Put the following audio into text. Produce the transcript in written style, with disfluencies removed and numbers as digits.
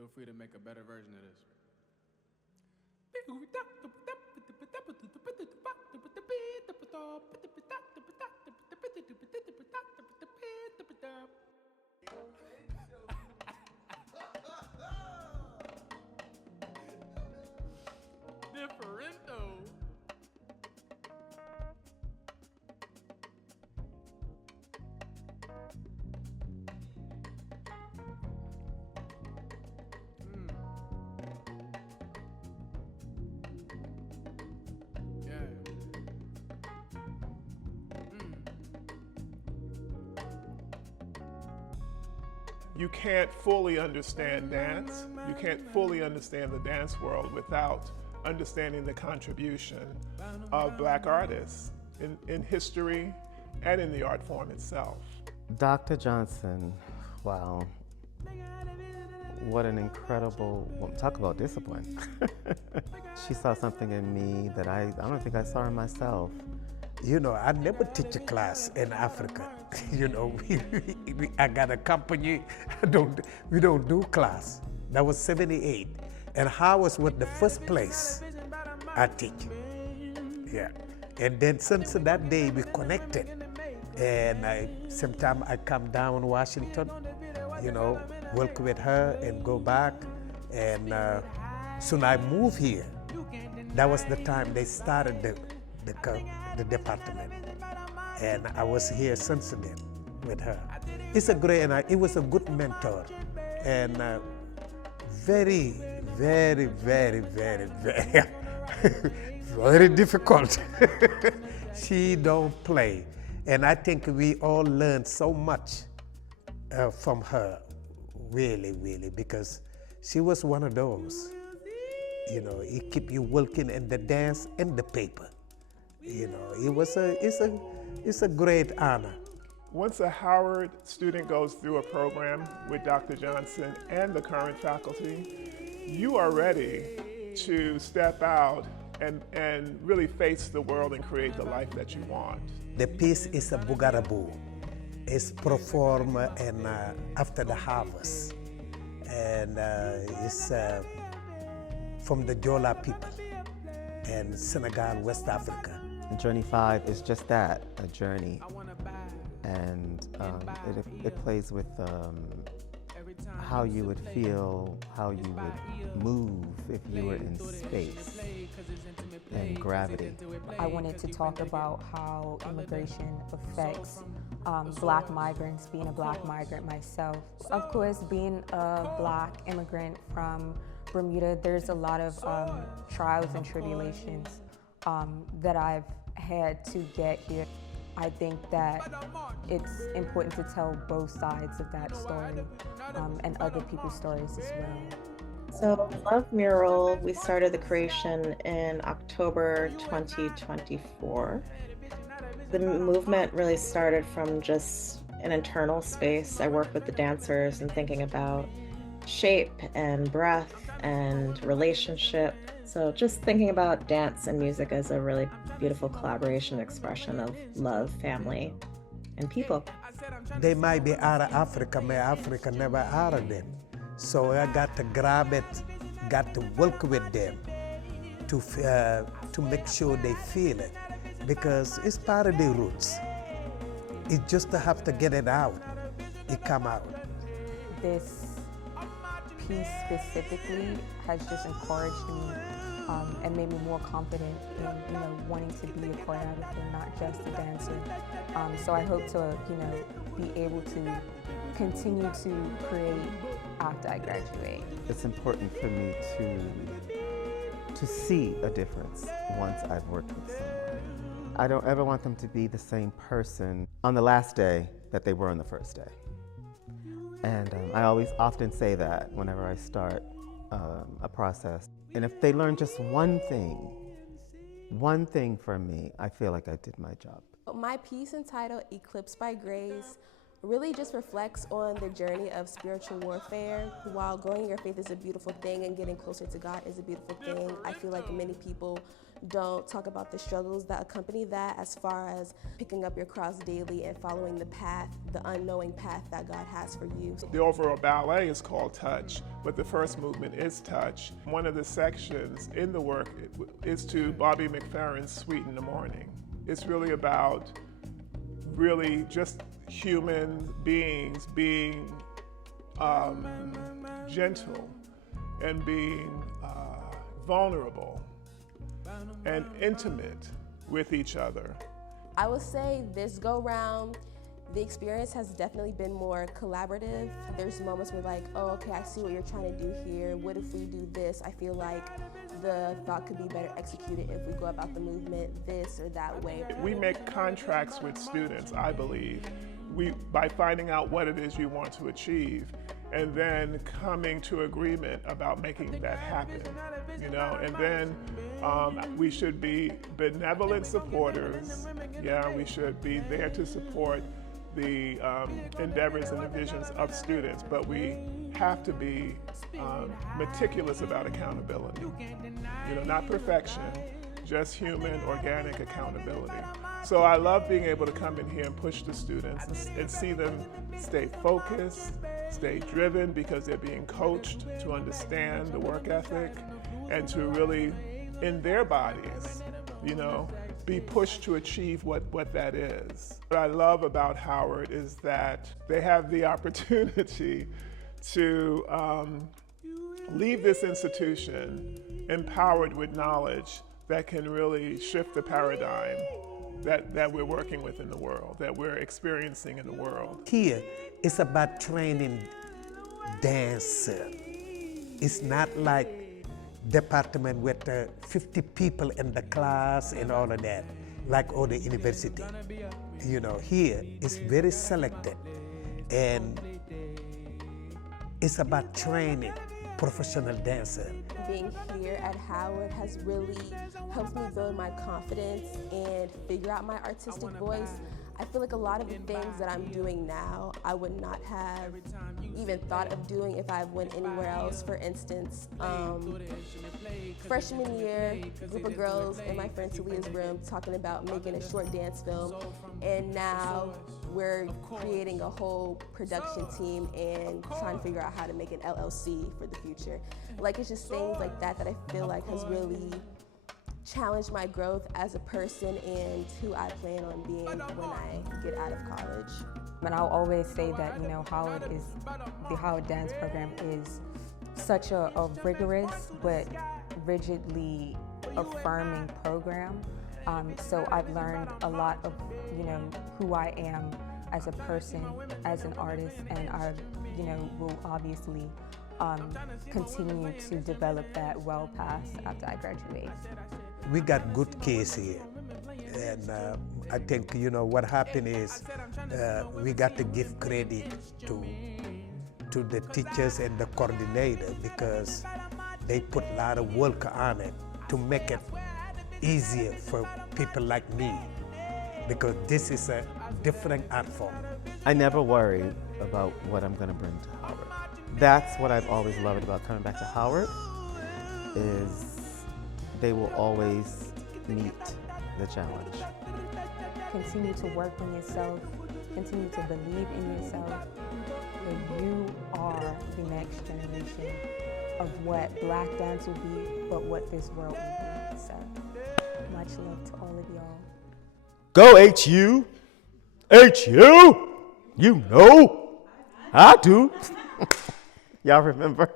Feel free to make a better version of this. Differento. You can't fully understand dance. You can't fully understand the dance world without understanding the contribution of Black artists in history and in the art form itself. Dr. Johnson, wow. What an incredible, well, talk about discipline. She saw something in me that I don't think I saw in myself. You know, I never teach a class in Africa. You know, I got a company, we don't do class. That was 78. And Howard was the first place I teach. Yeah. And then since that day, we connected. And sometimes I come down Washington, you know, work with her and go back. And soon I moved here. That was the time they started the department. And I was here since then with her. It's a great, and it was a good mentor. And very, very, very, very, very, very difficult. She don't play. And I think we all learned so much from her, really, really, because she was one of those, you know, it keep you working in the dance and the paper. You know, it's a great honor. Once a Howard student goes through a program with Dr. Johnson and the current faculty, you are ready to step out and really face the world and create the life that you want. The piece is a Bugarabu. It's performed after the harvest. And it's from the Jola people in Senegal, West Africa. Journey 5 is just that, a journey. And it plays with how you would feel, how you would move if you were in space and gravity. I wanted to talk about how immigration affects Black migrants, being a Black migrant myself. Of course, being a Black immigrant from Bermuda, there's a lot of trials and tribulations that I've had to get here. I think that it's important to tell both sides of that story and other people's stories as well. So Love Mural, we started the creation in October 2024. The movement really started from just an internal space. I worked with the dancers and thinking about shape and breath and relationship. So just thinking about dance and music as a really beautiful collaboration expression of love, family, and people. They might be out of Africa, but Africa never out of them. So I got to grab it, got to work with them to make sure they feel it, because it's part of their roots. It just to have to get it out, it come out. This piece specifically has just encouraged me and made me more confident in wanting to be a choreographer, not just a dancer. So I hope to be able to continue to create after I graduate. It's important for me to see a difference once I've worked with someone. I don't ever want them to be the same person on the last day that they were on the first day. And I always often say that whenever I start a process. And if they learn just one thing from me, I feel like I did my job. My piece entitled Eclipsed by Grace really just reflects on the journey of spiritual warfare. While growing your faith is a beautiful thing and getting closer to God is a beautiful thing, I feel like many people don't talk about the struggles that accompany that, as far as picking up your cross daily and following the path, the unknowing path that God has for you. The overall ballet is called Touch, but the first movement is Touch. One of the sections in the work is to Bobby McFerrin's Sweet in the Morning. It's really about really just human beings being gentle and being vulnerable and intimate with each other. I would say this go round, the experience has definitely been more collaborative. There's moments where like, oh, okay, I see what you're trying to do here. What if we do this? I feel like the thought could be better executed if we go about the movement this or that way. We make contracts with students, I believe, by finding out what it is you want to achieve and then coming to agreement about making that happen, and then we should be benevolent supporters. Yeah, we should be there to support the endeavors and the visions of students, but we have to be meticulous about accountability. Not perfection, just human, organic accountability. So I love being able to come in here and push the students and see them stay focused, stay driven, because they're being coached to understand the work ethic and to really, in their bodies, be pushed to achieve what that is. What I love about Howard is that they have the opportunity to leave this institution empowered with knowledge that can really shift the paradigm that we're working with in the world, that we're experiencing in the world. Here, it's about training dancer. It's not like department with 50 people in the class and all of that, like all the university. Here it's very selected, and it's about training professional dancer. Being here at Howard has really helped me build my confidence and figure out my artistic voice. I feel like a lot of the things that I'm doing now, I would not have even thought of doing if I went anywhere else. For instance, freshman year, a group of girls in my friend Talia's room talking about making a short dance film, and now we're creating a whole production team and trying to figure out how to make an LLC for the future. Like, it's just things like that that I feel like has really challenged my growth as a person and who I plan on being when I get out of college. And I'll always say that, the Howard Dance Program is such a rigorous but rigidly affirming program. So I've learned a lot of, who I am as a person, as an artist, and I, will obviously continue to develop that well past after I graduate. We got good case here, and I think what happened is we got to give credit to the teachers and the coordinator, because they put a lot of work on it to make it easier for people like me, because this is a different art form. I never worry about what I'm going to bring to Howard. That's what I've always loved about coming back to Howard, is they will always meet the challenge. Continue to work on yourself, continue to believe in yourself, that you are the next generation of what Black dance will be, but what this world will be. So, much love to all of y'all. Go HU! HU! I do. Y'all remember?